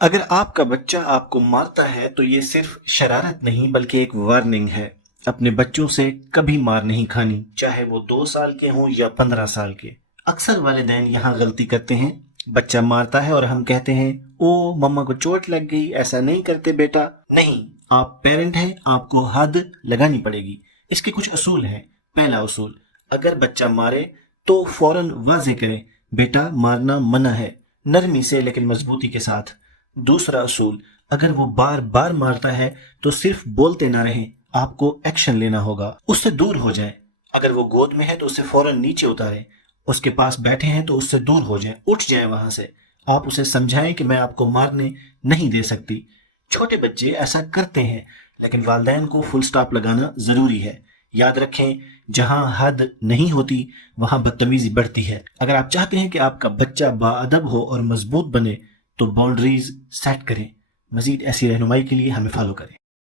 اگر آپ کا بچہ آپ کو مارتا ہے تو یہ صرف شرارت نہیں بلکہ ایک وارننگ ہے۔ اپنے بچوں سے کبھی مار نہیں کھانی، چاہے وہ 2 سال کے ہوں یا 15 سال کے۔ اکثر والدین یہاں غلطی کرتے ہیں، بچہ مارتا ہے اور ہم کہتے ہیں او مما کو چوٹ لگ گئی، ایسا نہیں کرتے بیٹا۔ نہیں، آپ پیرنٹ ہیں، آپ کو حد لگانی پڑے گی۔ اس کے کچھ اصول ہیں۔ پہلا اصول، اگر بچہ مارے تو فوراً واضح کریں بیٹا مارنا منع ہے، نرمی سے لیکن مضبوطی کے ساتھ۔ دوسرا اصول، اگر وہ بار بار مارتا ہے تو صرف بولتے نہ رہیں، آپ کو ایکشن لینا ہوگا۔ اس سے دور ہو جائیں، اگر وہ گود میں ہے تو اسے فوراً نیچے اتاریں، اس کے پاس بیٹھے ہیں تو اس سے دور ہو جائیں، اٹھ جائیں وہاں سے۔ آپ اسے سمجھائیں کہ میں آپ کو مارنے نہیں دے سکتی۔ چھوٹے بچے ایسا کرتے ہیں لیکن والدین کو فل سٹاپ لگانا ضروری ہے۔ یاد رکھیں، جہاں حد نہیں ہوتی وہاں بدتمیزی بڑھتی ہے۔ اگر آپ چاہتے ہیں کہ آپ کا بچہ باادب ہو اور مضبوط بنے تو باؤنڈریز سیٹ کریں۔ مزید ایسی رہنمائی کے لیے ہمیں فالو کریں۔